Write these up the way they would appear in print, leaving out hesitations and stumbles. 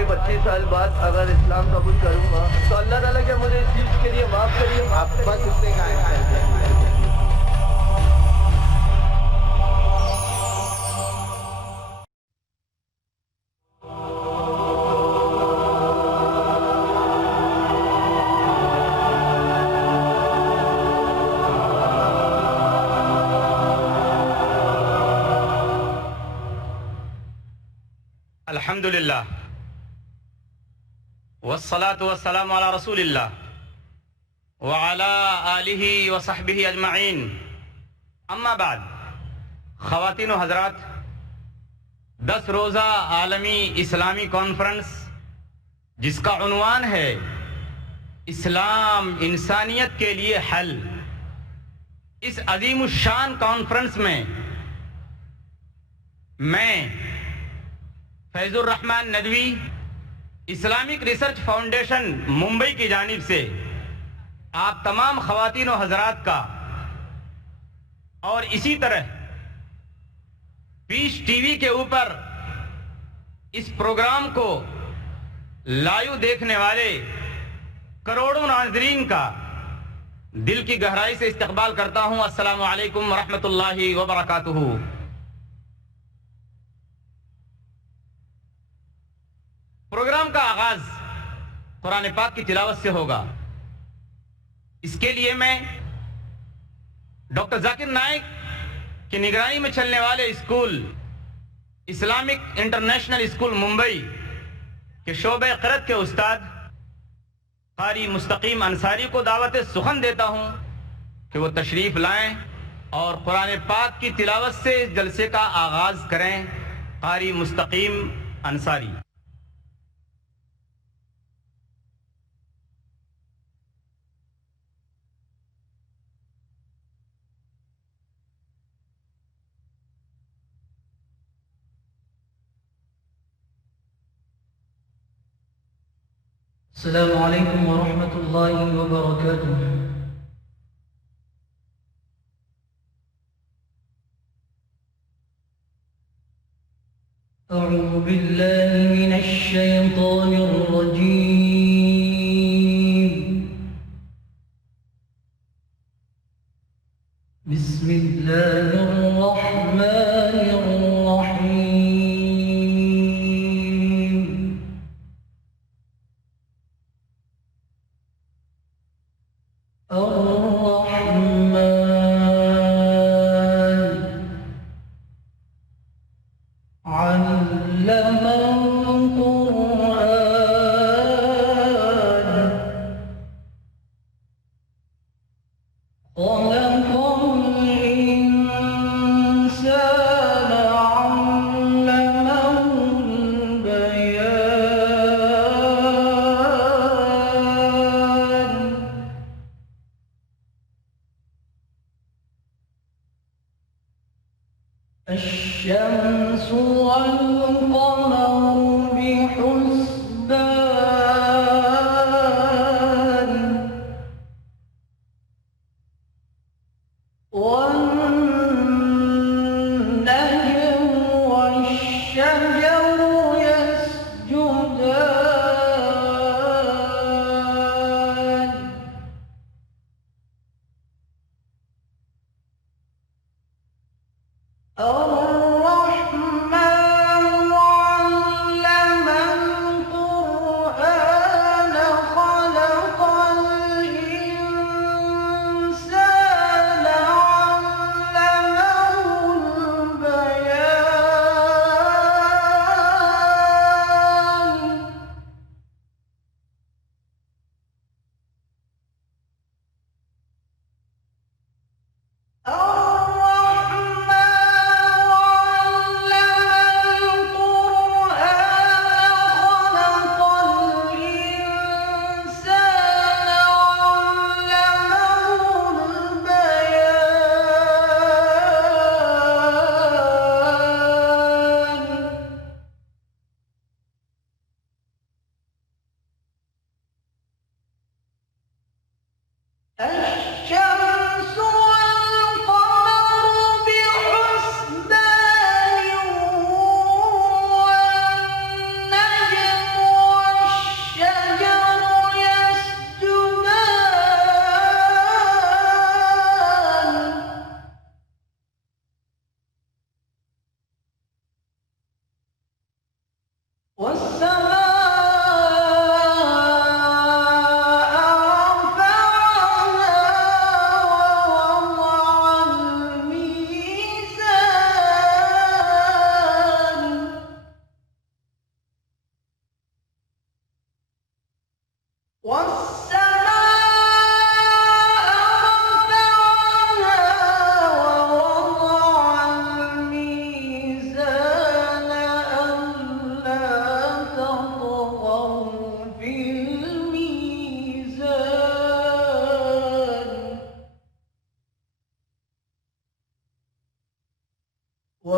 آگامی 25 سال بعد اگر اسلام قبول کروں گا تو اللہ تعالیٰ کیا مجھے اس چیز کے لیے معاف کریے. آپ بس اتنے کا ہے. الحمدللہ والصلاة والسلام علی رسول اللہ وعلی آلہ وصحبہ اجمعین. اما بعد، خواتین و حضرات، 10 روزہ عالمی اسلامی کانفرنس جس کا عنوان ہے اسلام انسانیت کے لیے حل، اس عظیم الشان کانفرنس میں میں فیض الرحمن ندوی اسلامک ریسرچ فاؤنڈیشن ممبئی کی جانب سے آپ تمام خواتین و حضرات کا اور اسی طرح پیش ٹی وی کے اوپر اس پروگرام کو لائیو دیکھنے والے کروڑوں ناظرین کا دل کی گہرائی سے استقبال کرتا ہوں. السلام علیکم ورحمۃ اللہ وبرکاتہ. پروگرام کا آغاز قرآن پاک کی تلاوت سے ہوگا. اس کے لیے میں ڈاکٹر ذاکر نائک کی نگرانی میں چلنے والے اسکول اسلامک انٹرنیشنل اسکول ممبئی کے شعبہ قرأت کے استاد قاری مستقیم انصاری کو دعوت سخن دیتا ہوں کہ وہ تشریف لائیں اور قرآن پاک کی تلاوت سے جلسے کا آغاز کریں. قاری مستقیم انصاری. السلام علیکم ورحمۃ اللہ وبرکاتہ. اعوذ باللہ من الشیطان الرجیم. بسم اللہ الرحمن الرحیم. الرحمن علم القرآن خلق الإنسان علمه البيان.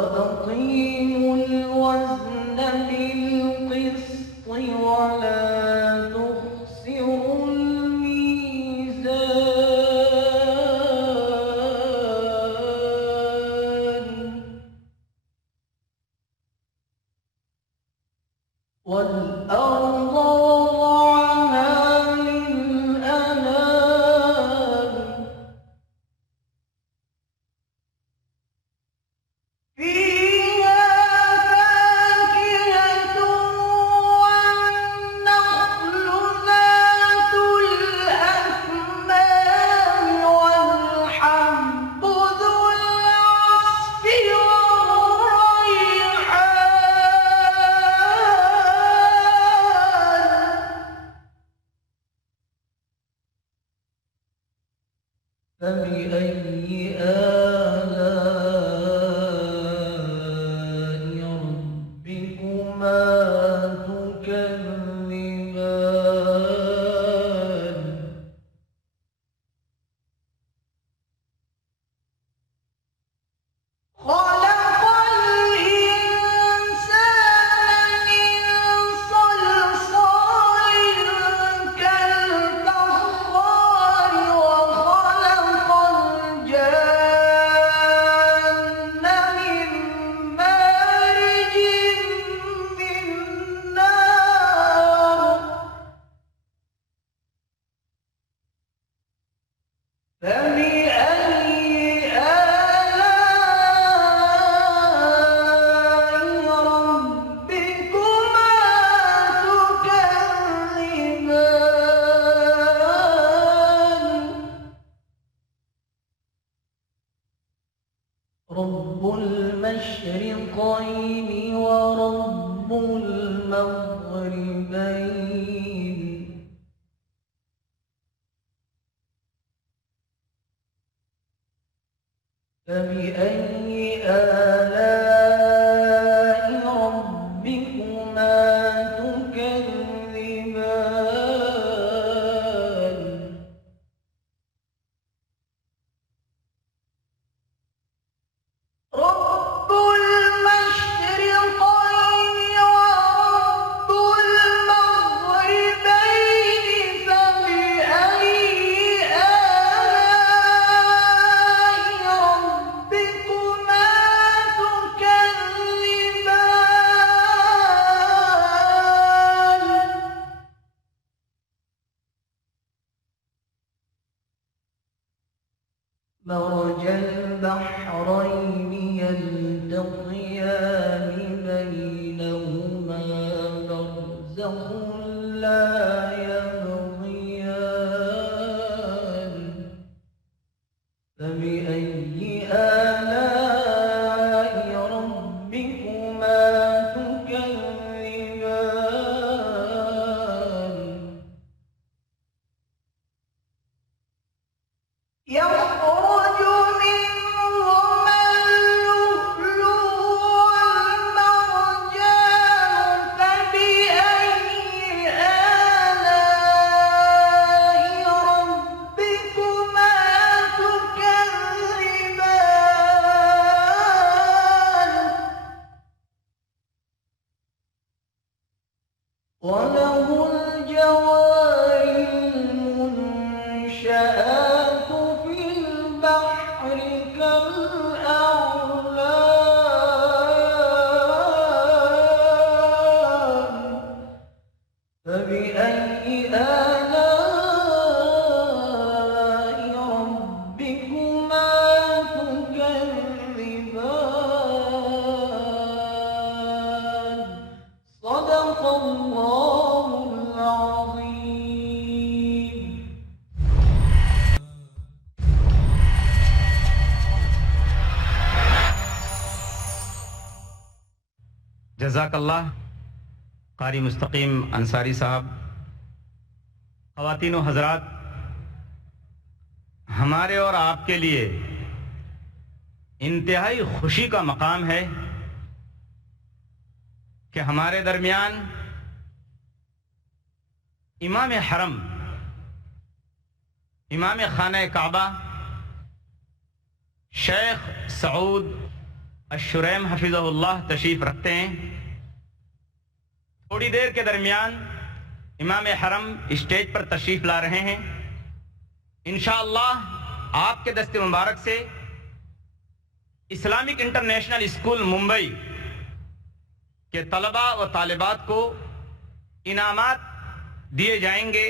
وأقيموا الوزن بالقسط ولا تخسروا الميزان والأرض وضعها للأنام فيها فاكهة والنخل ذات الأكمام والحب ذو العصف والريحان فبأي آلاء ربكما تكذبان خلق الإنسان من صلصال كالفخار وخلق الجان من مارج من نار فبأي آلاء ربكما تكذبان رب المشرقين ورب المغربين فبأي آلاء ربكما تكذبان رب المشرقين ورب المغربين فبأي آلاء ربكما تكذبان مرج البحرين يلتقيان بينهما برزخ لا يبغيان فبأي آلاء ربكما تكذبان يخرج منهما اللؤلؤ والمرجان فبأي آلاء ربكما تكذبان وله الجوار المنشآت في البحر كالأعلام فبأي آلاء ربكما تكذبان صدق الله العظيم जज़ाकल्लाह कारी मुस्तकीम अंसारी साहब خواتین و حضرات، ہمارے اور آپ کے لیے انتہائی خوشی کا مقام ہے کہ ہمارے درمیان امام حرم، امام خانہ کعبہ شیخ سعود الشریم حفظہ اللہ تشریف رکھتے ہیں۔ تھوڑی دیر کے درمیان امام حرم اسٹیج پر تشریف لا رہے ہیں۔ انشاءاللہ آپ کے دست مبارک سے اسلامک انٹرنیشنل اسکول ممبئی کے طلباء و طالبات کو انعامات دیے جائیں گے،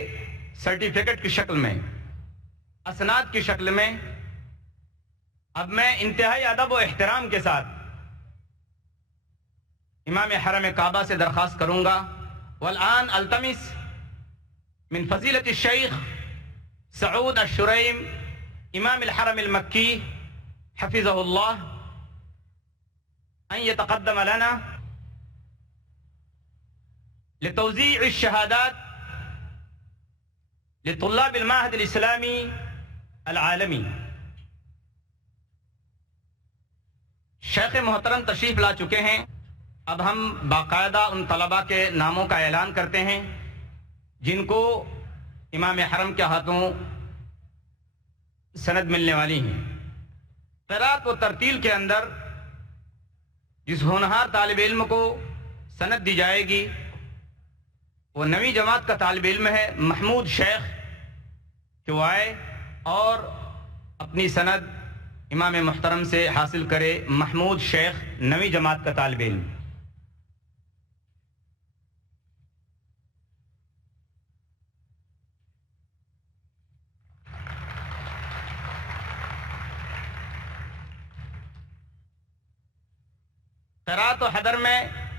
سرٹیفکیٹ کی شکل میں، اسناد کی شکل میں۔ اب میں انتہائی ادب و احترام کے ساتھ امام حرم کعبہ سے درخواست کروں گا، والآن التمس من فضیلت الشیخ سعود الشریم امام الحرم المکی حفظہ اللہ ان يتقدم لنا لتوزيع الشهادات لطلاب المعهد الإسلامي العالمي۔ شیخ محترم تشریف لا چکے ہیں۔ اب ہم باقاعدہ ان طلباء کے ناموں کا اعلان کرتے ہیں جن کو امام حرم کے ہاتھوں سند ملنے والی ہیں۔ قرات و ترتیل کے اندر جس ہونہار طالب علم کو سند دی جائے گی وہ 9ویں جماعت کا طالب علم ہے محمود شیخ، کہ وہ آئے اور اپنی سند امام محترم سے حاصل کرے۔ محمود شیخ 9ویں جماعت کا طالب علم۔ قرات و حدر میں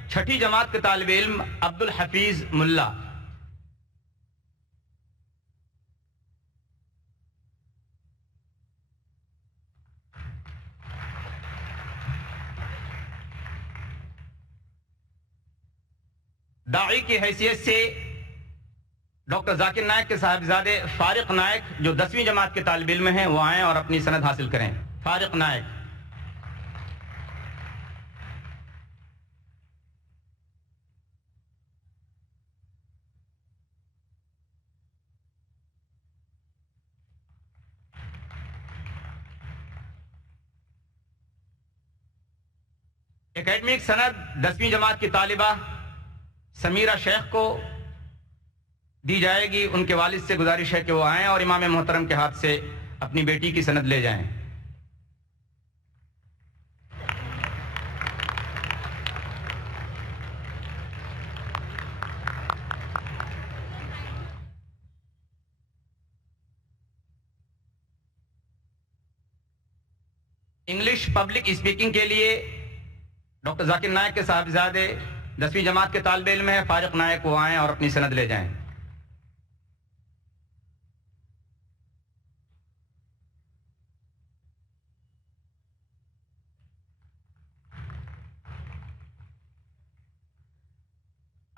6ٹھی جماعت کے طالب علم عبد الحفیظ ملا۔ داعی کی حیثیت سے ڈاکٹر ذاکر نائک کے صاحبزادے فارق نائک جو 10ویں جماعت کے طالب علم ہیں وہ آئیں اور اپنی سند حاصل کریں۔ فارق نائک۔ اکیڈمک سند 10ویں جماعت کی طالبہ سمیرہ شیخ کو دی جائے گی۔ ان کے والد سے گزارش ہے کہ وہ آئیں اور امام محترم کے ہاتھ سے اپنی بیٹی کی سند لے جائیں۔ انگلش پبلک اسپیکنگ کے لیے ڈاکٹر ذاکر نائک کے صاحبزادے 10ویں جماعت کے طالب علم ہیں فارق نائک، وہ آئیں اور اپنی سند لے جائیں۔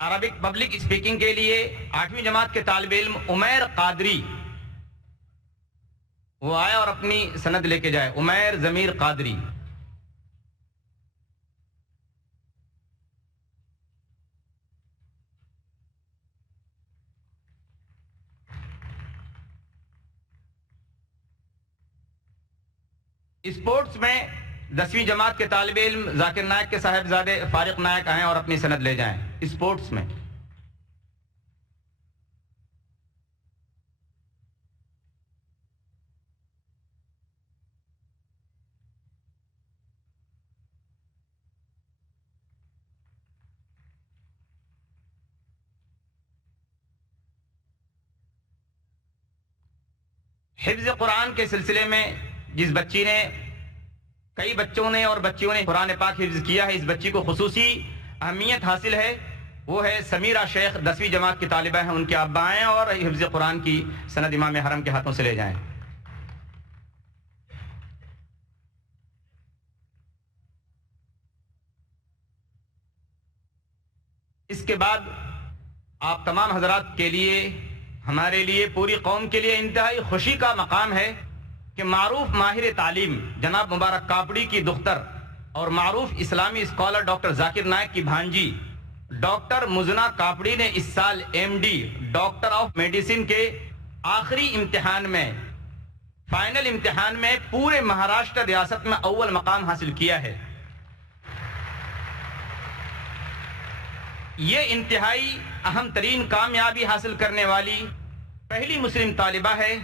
عربک پبلک اسپیکنگ کے لیے 8ویں جماعت کے طالب علم عمیر قادری، وہ آئے اور اپنی سند لے کے جائے۔ عمیر ضمیر قادری۔ اسپورٹس میں 10ویں جماعت کے طالب علم ذاکر نائک کے صاحبزادے فارق نائک آئیں اور اپنی سند لے جائیں۔ اسپورٹس میں حفظ قرآن کے سلسلے میں جس بچی نے، کئی بچوں نے اور بچیوں نے قرآن پاک حفظ کیا ہے، اس بچی کو خصوصی اہمیت حاصل ہے، وہ ہے سمیرہ شیخ، 10ویں جماعت کی طالبہ ہیں۔ ان کے ابا آئیں اور حفظ قرآن کی سند امام حرم کے ہاتھوں سے لے جائیں۔ اس کے بعد آپ تمام حضرات کے لیے हमारे लिए, पूरी कौम के लिए इंतहाई खुशी का मकाम है कि मारूफ माहिर तालीम जनाब मुबारक कापड़ी की दुख्तर और मारूफ इस्लामी स्कॉलर डॉक्टर जाकिर नायक की भांजी डॉक्टर मुजना कापड़ी ने इस साल MD डॉक्टर ऑफ मेडिसिन के आखिरी इम्तिहान में, फाइनल इम्तिहान में पूरे महाराष्ट्र रियासत में अव्वल मकाम हासिल किया है। ये इंतहाई अहम तरीन कामयाबी हासिल करने वाली पहली मुस्लिम तालिबा है।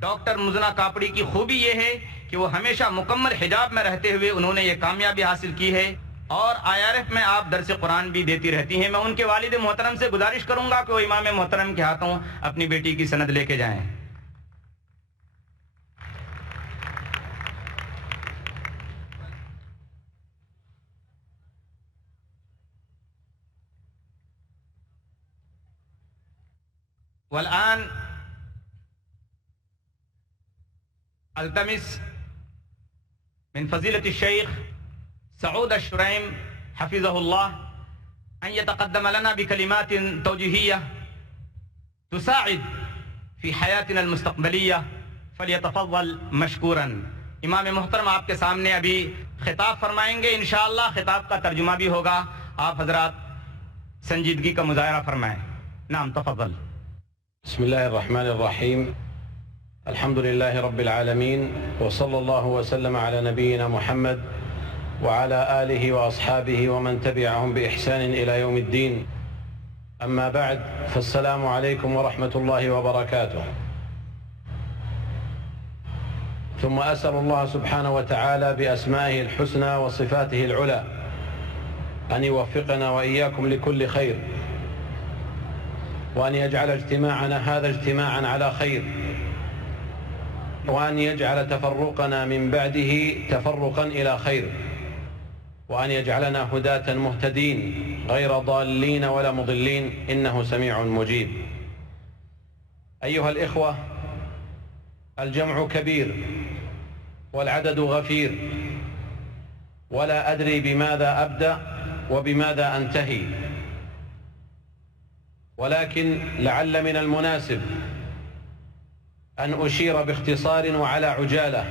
डॉक्टर मुजना कापड़ी की खूबी ये है कि वो हमेशा मुकम्मल हिजाब में रहते हुए उन्होंने ये कामयाबी हासिल की है और IRF में आप दर्स कुरान भी देती रहती हैं। मैं उनके वालिद मोहतरम से गुजारिश करूंगा कि वो इमाम मोहतरम के हाथों अपनी बेटी की सनद लेके जाएं। वल्आन अल्तमिस मिन फजीलत शेख सऊद अश-शुरैम हफिज़हुल्लाह अन यतक़द्दम लना बिकलिमातिन तौजीहिया तुसाइद फी हयातिना अल-मुस्तक़बलिया फलियतफ़ज़्ज़ल मशकूरन। इमाम मोहतरम आपके सामने अभी खिताब फरमाएंगे, इंशाअल्लाह खिताब का तर्जुमा भी होगा। आप हजरात संजीदगी का मुज़ाहरा फरमाएं। नाम तफ़ज़्ज़ल। बिस्मिल्लाहिर्रहमानिर्रहीम। अल्हम्दुलिल्लाहि रब्बिल आलमीन व सल्लल्लाहु वसल्लम अला नबीना मुहम्मद व अला आलिहि व अस्हाबिहि व मन तबिअहुम बि इहसान इला यौमिद्दीन। अम्मा बअद, फस्सलामु अलैकुम व रहमतुल्लाहि व बरकातुहु। ثم أسأل الله سبحانه وتعالى بأسمائه الحسنى وصفاته العلى أن يوفقنا وإياكم لكل خير، وأن يجعل اجتماعنا هذا اجتماعا على خير، وأن يجعل تفرقنا من بعده تفرقا إلى خير، وأن يجعلنا هداة مهتدين غير ضالين ولا مضلين، إنه سميع مجيب. أيها الإخوة، الجمع كبير والعدد غفير، ولا أدري بماذا أبدأ وبماذا أنتهي، ولكن لعل من المناسب أن أشير باختصار وعلى عجالة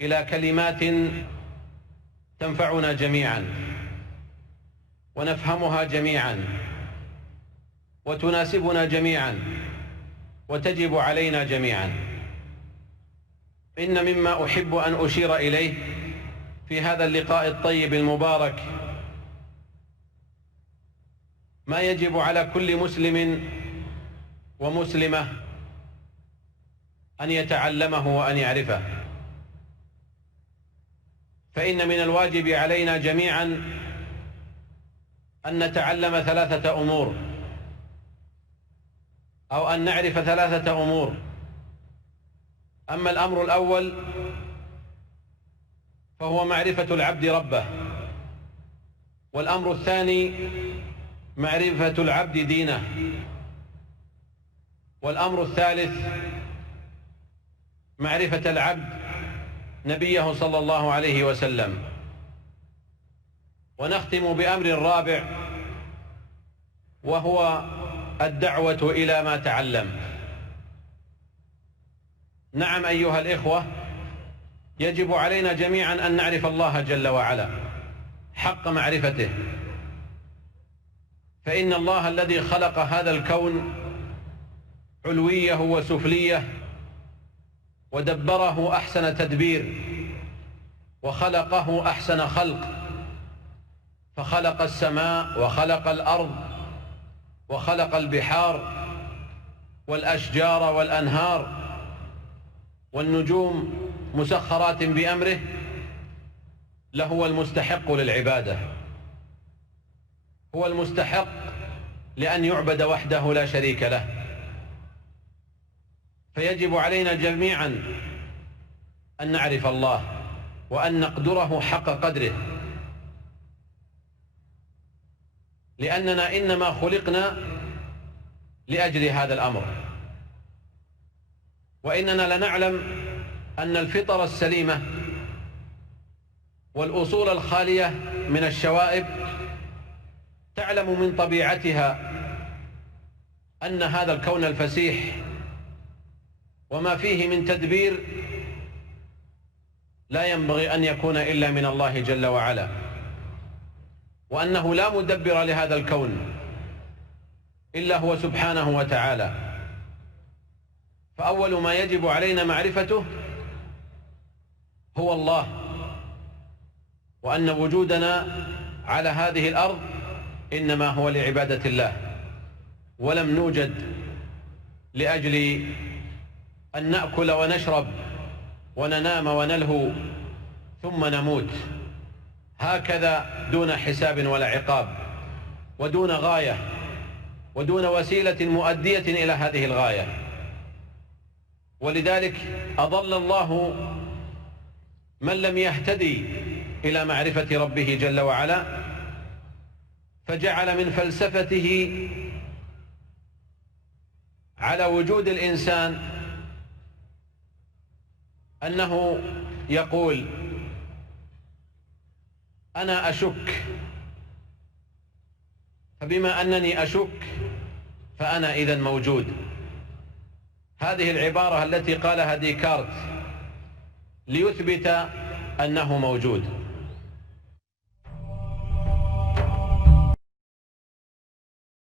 إلى كلمات تنفعنا جميعا ونفهمها جميعا وتناسبنا جميعا وتجب علينا جميعا. إن مما أحب أن أشير إليه في هذا اللقاء الطيب المبارك ما يجب على كل مسلم ومسلمة أن يتعلمه وأن يعرفه، فإن من الواجب علينا جميعا أن نتعلم ثلاثة أمور، أو أن نعرف ثلاثة أمور. أما الأمر الأول فهو معرفة العبد ربه، والأمر الثاني معرفة العبد دينه، والأمر الثالث معرفة العبد نبيه صلى الله عليه وسلم. ونختم بأمر رابع وهو الدعوة إلى ما تعلم. نعم أيها الإخوة، يجب علينا جميعا أن نعرف الله جل وعلا حق معرفته، فإن الله الذي خلق هذا الكون علويه وسفليه ودبره أحسن تدبير وخلقه أحسن خلق، فخلق السماء وخلق الأرض وخلق البحار والأشجار والأنهار والنجوم مسخرات بأمره، لهو المستحق للعبادة، هو المستحق لأن يعبد وحده لا شريك له. فيجب علينا جميعا أن نعرف الله وأن نقدره حق قدره، لأننا إنما خلقنا لأجل هذا الأمر. وإننا لنعلم أن الفطر السليمة والأصول الخالية من الشوائب تعلم من طبيعتها أن هذا الكون الفسيح وما فيه من تدبير لا ينبغي أن يكون إلا من الله جل وعلا، وأنه لا مدبر لهذا الكون إلا هو سبحانه وتعالى. فأول ما يجب علينا معرفته هو الله، وأن وجودنا على هذه الأرض إنما هو لعبادة الله، ولم نوجد لأجل أن نأكل ونشرب وننام ونلهو ثم نموت هكذا دون حساب ولا عقاب، ودون غاية ودون وسيلة مؤدية إلى هذه الغاية. ولذلك أضل الله من لم يهتدي إلى معرفة ربه جل وعلا، فجعل من فلسفته على وجود الإنسان أنه يقول أنا أشك، فبما أنني أشك فأنا إذن موجود. هذه العبارة التي قالها ديكارت ليثبت أنه موجود.